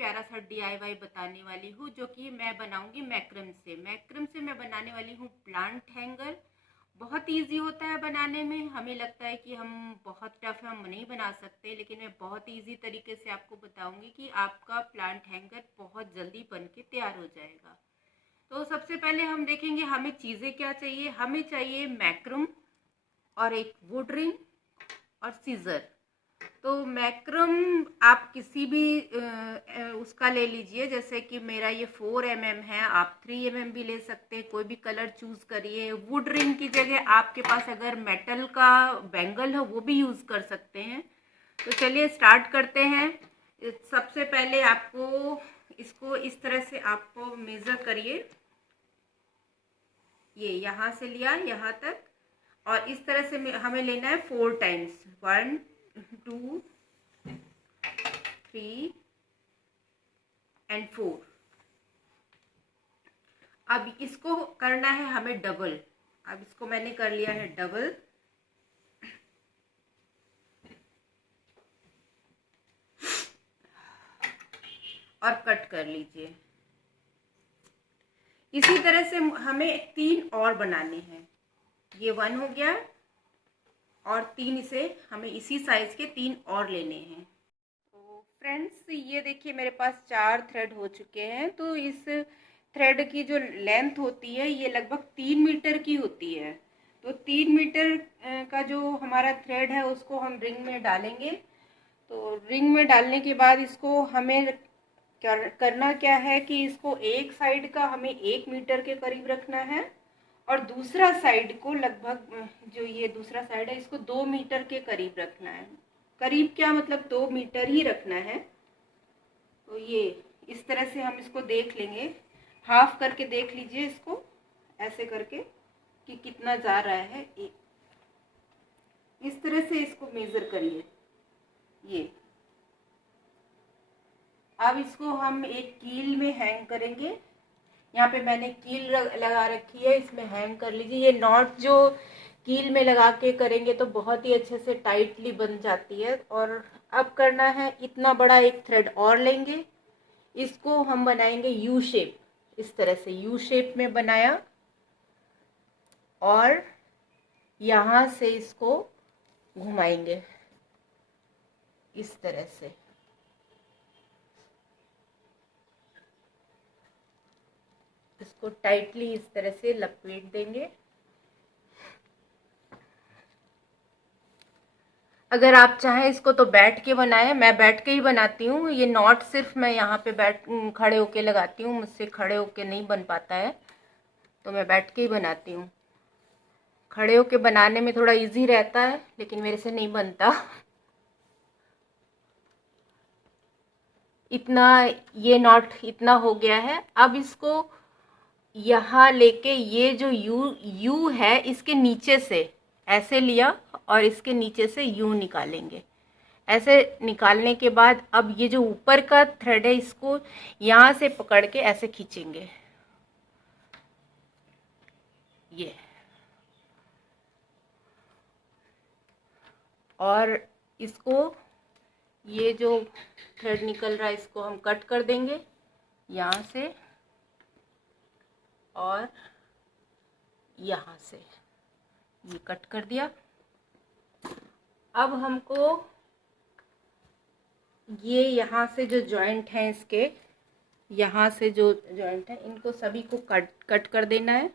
प्यारा सा DIY बताने वाली हूँ, जो कि मैं बनाऊंगी मैक्रम से। मैक्रम से मैं बनाने वाली हूँ प्लांट हैंगर। बहुत इजी होता है बनाने में। हमें लगता है कि हम बहुत टफ है, हम नहीं बना सकते, लेकिन मैं बहुत इजी तरीके से आपको बताऊंगी कि आपका प्लांट हैंगर बहुत जल्दी बन के तैयार हो जाएगा। तो सबसे पहले हम देखेंगे हमें चीज़ें क्या चाहिए। हमें चाहिए मैक्रम और एक वुड रिंग और सीजर। तो मैक्रम आप किसी भी उसका ले लीजिए, जैसे कि मेरा ये 4 mm है, आप 3 mm भी ले सकते हैं। कोई भी कलर चूज करिए। वुड रिंग की जगह आपके पास अगर मेटल का बैंगल है वो भी यूज कर सकते हैं। तो चलिए स्टार्ट करते हैं। सबसे पहले आपको इसको इस तरह से आपको मेजर करिए। ये यहाँ से लिया यहाँ तक, और इस तरह से हमें लेना है 4 टाइम्स। 1 2 3 एंड 4। अब इसको करना है हमें डबल। अब इसको मैंने कर लिया है डबल। और कट कर लीजिए। इसी तरह से हमें 3 और बनाने हैं। ये 1 हो गया, और 3 इसे हमें इसी साइज के 3 और लेने हैं। तो फ्रेंड्स ये देखिए मेरे पास 4 थ्रेड हो चुके हैं। तो इस थ्रेड की जो लेंथ होती है ये लगभग 3 मीटर की होती है। तो 3 मीटर का जो हमारा थ्रेड है उसको हम रिंग में डालेंगे। तो रिंग में डालने के बाद इसको हमें करना क्या है कि इसको एक साइड का हमें 1 मीटर के करीब रखना है, और दूसरा साइड को लगभग, जो ये दूसरा साइड है, इसको 2 मीटर के करीब रखना है। करीब क्या मतलब 2 मीटर ही रखना है। तो ये इस तरह से हम इसको देख लेंगे। हाफ करके देख लीजिए इसको, ऐसे करके कि कितना जा रहा है। इस तरह से इसको मेजर करिए। ये अब इसको हम एक कील में हैंग करेंगे। यहाँ पे मैंने कील लगा रखी है, इसमें हैंग कर लीजिए। ये नॉट जो कील में लगा के करेंगे तो बहुत ही अच्छे से टाइटली बन जाती है। और अब करना है, इतना बड़ा एक थ्रेड और लेंगे, इसको हम बनाएंगे यू शेप। इस तरह से यू शेप में बनाया, और यहाँ से इसको घुमाएंगे इस तरह से। इसको टाइटली इस तरह से लपेट देंगे। अगर आप चाहें इसको तो बैठ के बनाएं, मैं बैठ के ही बनाती हूँ। ये नॉट सिर्फ मैं यहाँ पे खड़े होके लगाती हूँ, मुझसे खड़े होके नहीं बन पाता है, तो मैं बैठ के ही बनाती हूँ। खड़े होके बनाने में थोड़ा इजी रहता है, लेकिन मेरे से नहीं बनता। इतना, ये नॉट इतना हो गया है। अब इसको यहाँ लेके ये जो यू है इसके नीचे से ऐसे लिया, और इसके नीचे से यू निकालेंगे। ऐसे निकालने के बाद अब ये जो ऊपर का थ्रेड है इसको यहाँ से पकड़ के ऐसे खींचेंगे। ये, और इसको, ये जो थ्रेड निकल रहा है इसको हम कट कर देंगे यहाँ से, और यहाँ से ये कट कर दिया। अब हमको ये यहाँ से जो जॉइंट है इसके, यहाँ से जो जॉइंट है इनको सभी को कट कर देना है।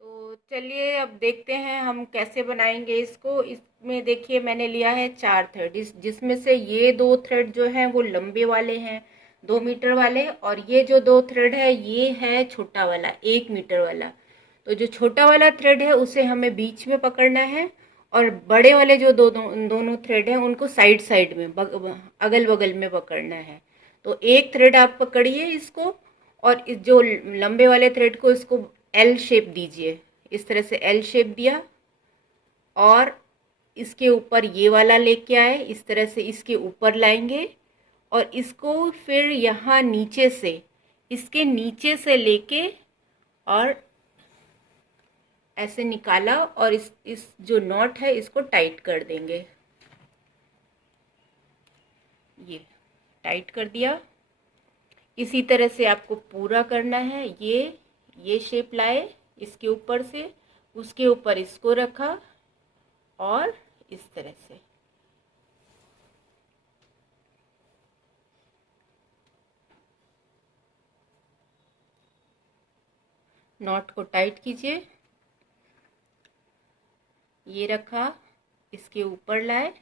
तो चलिए अब देखते हैं हम कैसे बनाएंगे इसको। इसमें देखिए मैंने लिया है 4 थ्रेड, जिसमें से ये 2 थ्रेड जो हैं वो लंबे वाले हैं, 2 मीटर वाले, और ये जो 2 थ्रेड है ये है छोटा वाला, 1 मीटर वाला। तो जो छोटा वाला थ्रेड है उसे हमें बीच में पकड़ना है, और बड़े वाले जो दोनों थ्रेड हैं उनको साइड साइड में अगल बगल में पकड़ना है। तो एक थ्रेड आप पकड़िए इसको, और इस जो लंबे वाले थ्रेड को इसको एल शेप दीजिए। इस तरह से एल शेप दिया, और इसके ऊपर ये वाला लेके आए, इस तरह से इसके ऊपर लाएंगे, और इसको फिर यहाँ नीचे से, इसके नीचे से लेके और ऐसे निकाला और इस जो नॉट है इसको टाइट कर देंगे। ये टाइट कर दिया। इसी तरह से आपको पूरा करना है। ये शेप लाए इसके ऊपर से, उसके ऊपर इसको रखा और इस तरह से नॉट को टाइट कीजिए। ये रखा, इसके ऊपर लाए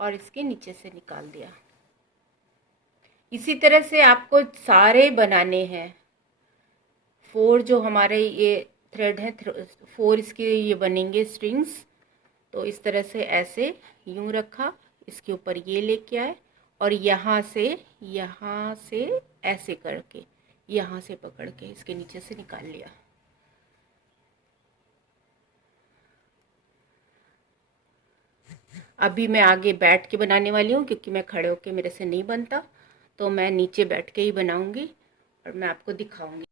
और इसके नीचे से निकाल दिया। इसी तरह से आपको सारे बनाने हैं। 4 जो हमारे ये थ्रेड है, 4 इसके ये बनेंगे स्ट्रिंग्स। तो इस तरह से ऐसे यूं रखा, इसके ऊपर ये लेके आए और यहाँ से ऐसे करके यहाँ से पकड़ के इसके नीचे से निकाल लिया। अभी मैं आगे बैठ के बनाने वाली हूँ क्योंकि मैं खड़े होके मेरे से नहीं बनता, तो मैं नीचे बैठ के ही बनाऊंगी और मैं आपको दिखाऊंगी।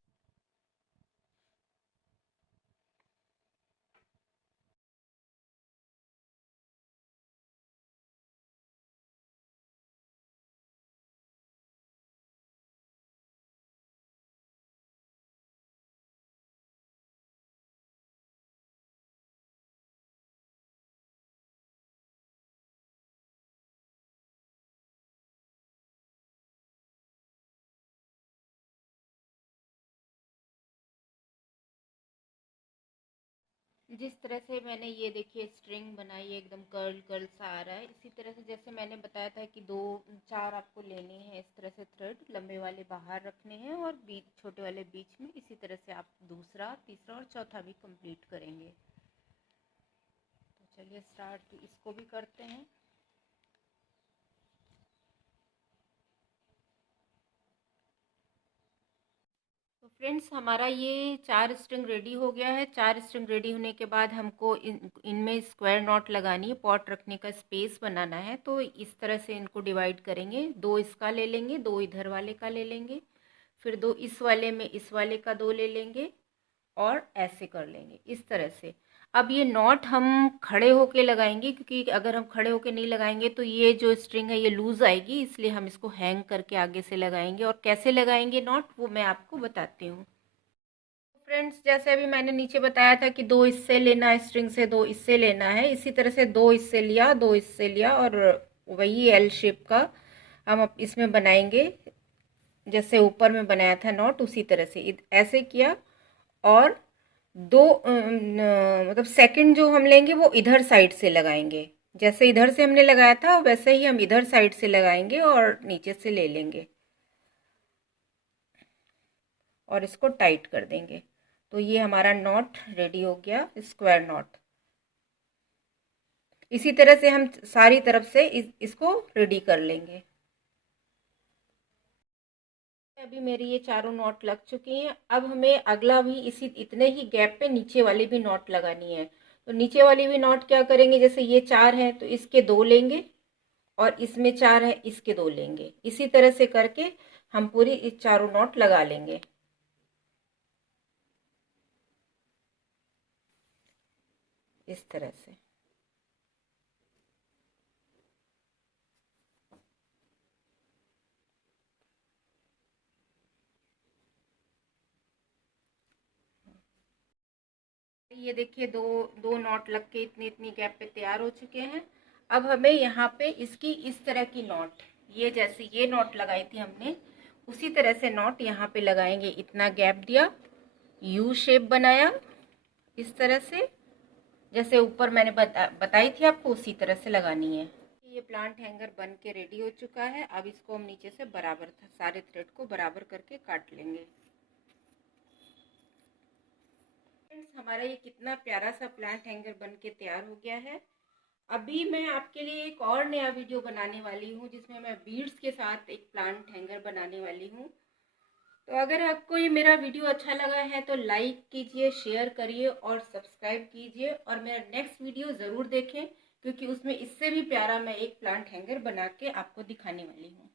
जिस तरह से मैंने ये देखिए स्ट्रिंग बनाई है, एकदम कर्ल कर्ल सा आ रहा है। इसी तरह से जैसे मैंने बताया था कि 4 आपको लेने हैं इस तरह से थ्रेड, लंबे वाले बाहर रखने हैं और बीच छोटे वाले बीच में। इसी तरह से आप दूसरा, तीसरा और चौथा भी कंप्लीट करेंगे। तो चलिए स्टार्ट इसको भी करते हैं। तो फ्रेंड्स हमारा ये 4 स्ट्रिंग रेडी हो गया है। 4 स्ट्रिंग रेडी होने के बाद हमको इनमें स्क्वायर नॉट लगानी है, पॉट रखने का स्पेस बनाना है। तो इस तरह से इनको डिवाइड करेंगे। 2 इसका ले लेंगे, 2 इधर वाले का ले लेंगे, फिर 2 इस वाले में इस वाले का 2 ले लेंगे और ऐसे कर लेंगे इस तरह से। अब ये नॉट हम खड़े होके लगाएंगे क्योंकि अगर हम खड़े होके नहीं लगाएंगे तो ये जो स्ट्रिंग है ये लूज आएगी, इसलिए हम इसको हैंग करके आगे से लगाएंगे। और कैसे लगाएंगे नॉट वो मैं आपको बताती हूँ। फ्रेंड्स जैसे अभी मैंने नीचे बताया था कि 2 इससे लेना है, स्ट्रिंग से 2 इससे लेना है। इसी तरह से 2 इससे लिया, 2 इससे लिया और वही एल शेप का हम इसमें बनाएंगे। जैसे ऊपर में बनाया था नॉट उसी तरह से ऐसे किया और 2 मतलब सेकंड जो हम लेंगे वो इधर साइड से लगाएंगे। जैसे इधर से हमने लगाया था वैसे ही हम इधर साइड से लगाएंगे और नीचे से ले लेंगे और इसको टाइट कर देंगे। तो ये हमारा नॉट रेडी हो गया, स्क्वायर नॉट। इसी तरह से हम सारी तरफ से इसको रेडी कर लेंगे। अभी मेरी ये चारों नॉट लग चुकी हैं। अब हमें अगला भी इसी इतने ही गैप पे नीचे वाली भी नॉट लगानी है। तो नीचे वाली भी नॉट क्या करेंगे, जैसे ये 4 है तो इसके 2 लेंगे और इसमें 4 है इसके 2 लेंगे। इसी तरह से करके हम पूरी इस चारों नॉट लगा लेंगे इस तरह से। ये देखिए दो नॉट लग के इतनी इतनी गैप पे तैयार हो चुके हैं। अब हमें यहाँ पे इसकी इस तरह की नॉट, ये जैसे ये नॉट लगाई थी हमने उसी तरह से नॉट यहाँ पे लगाएंगे। इतना गैप दिया, यू शेप बनाया इस तरह से, जैसे ऊपर मैंने बताई थी आपको उसी तरह से लगानी है। ये प्लांट हैंगर बन के रेडी हो चुका है। अब इसको हम नीचे से बराबर सारे थ्रेड को बराबर करके काट लेंगे। हमारा ये कितना प्यारा सा प्लांट हैंगर बन के तैयार हो गया है। अभी मैं आपके लिए एक और नया वीडियो बनाने वाली हूँ जिसमें मैं बीड्स के साथ एक प्लांट हैंगर बनाने वाली हूँ। तो अगर आपको ये मेरा वीडियो अच्छा लगा है तो लाइक कीजिए, शेयर करिए और सब्सक्राइब कीजिए और मेरा नेक्स्ट वीडियो ज़रूर देखें क्योंकि उसमें इससे भी प्यारा मैं एक प्लांट हैंगर बना के आपको दिखाने वाली हूँ।